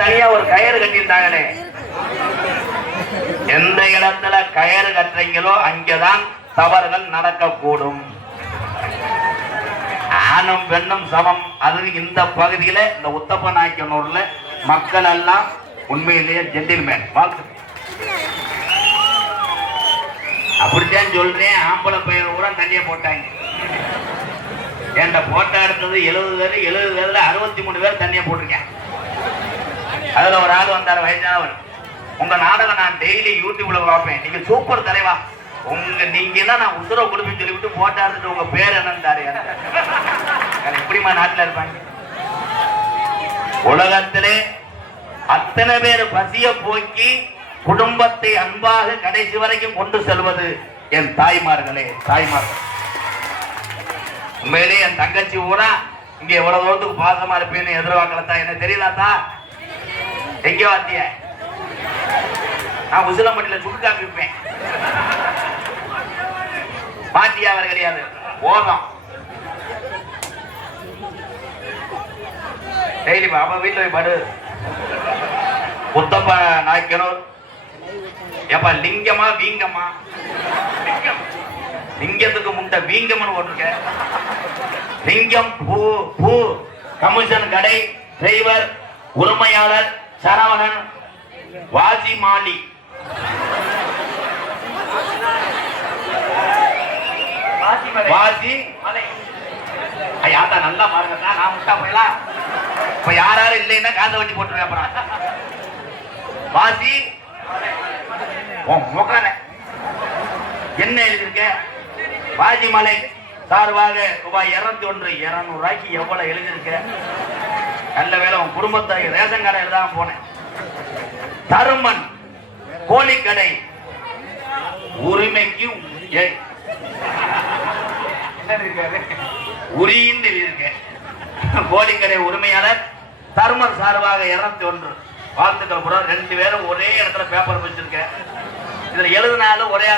தனியா ஒரு கயிறு கட்டியிருந்தாங்களே, எந்த இடத்துல கயிறு கட்டுறீங்களோ அங்கதான் தவறுகள் நடக்கக்கூடும். ஆணும் பெண்ணும் சமம். அது இந்த பகுதியில இந்த உத்தப்ப நாயக்கனூர்ல மக்கள் எல்லாம் உண்மையிலேயே ஜென்டில்மேன். வாழ்த்து. அப்படித்தான் சொல்றேன். ஆம்பளை பையன் கூட தண்ணியை போட்டாங்க. என்ற போட்டோ எடுத்தது 70 பேர், 70 பேர்ல 63 பேர் தண்ணியை போட்டிருக்கேன். அதுல ஒரு ஆள் வந்தார், வயசானவர். உங்க நாடகம் நான் டெய்லி யூடியூப்ல பார்ப்பேன், நீங்க சூப்பர் தலைவா, நீங்க எல்லாம் நான் உத்தரவு கொடுப்பேன்னு சொல்லிவிட்டு போட்டோ எடுத்துட்டு உங்க பேர் என்னன்னு எப்படிமா நாட்டில் இருப்பாங்க? உலகத்திலே அத்தனை பேர் பசிய போக்கி குடும்பத்தை அன்பாக கடைசி வரைக்கும் கொண்டு செல்வது என் தாய்மார்களே, தாய்மார்கள். உண்மையிலே என் தங்கச்சி ஊரா இங்க எவ்வளவு தூரத்துக்கு பாசமா இருப்பேன்னு எதிர்பார்க்கலத்தா. என்ன தெரியலாத்தா? எங்க வாத்திய நான் உசிலம்பட்டியில சுடுகாப்பி விற்பேன். பாட்டியா அவர் கிடையாது, ஓதம். டெய்லி அப்ப வீட்டுல போய் படு. உத்தப்ப நாய்க்கனூர் எப்ப லிங்கமா வீங்கம்மா? லிங்கத்துக்கு முண்டை வீங்கம்னு போட்டிருக்க. லிங்கம் பூ பூ கமிஷன் கடை டிரைவர் உரிமையாளர் சரவணன் வாசி மாலி. வாசி மலை. ஐயாத்தா நல்லா பாருங்க, நான் முட்டா போயலாம். இப்ப யாரும் இல்லைன்னா காசை வட்டி போட்டுருவேன். அப்புறம் வாசி முகர என்ன எழுதிருக்க? வாசி மலை சார்பாக ரூபாய் 201. 200 ரூபாய்க்கு எவ்வளவு எழுதிருக்க? நல்ல வேலை உன் குடும்பத்தை ரேஷன் கடை எழுதாம போனேன். தருமன் கோழிக்கடை உரிமைக்கு உரின்னு எழுதியிருக்க. கோழிக்கடை உரிமையாளர் தருமன் சார்பாக 201 வாழ்த்துக்கள். 2 பேரும் ஒரே இடத்துல பேப்பர் வச்சிருக்க. இதுல எழுதினாலும் ஒரே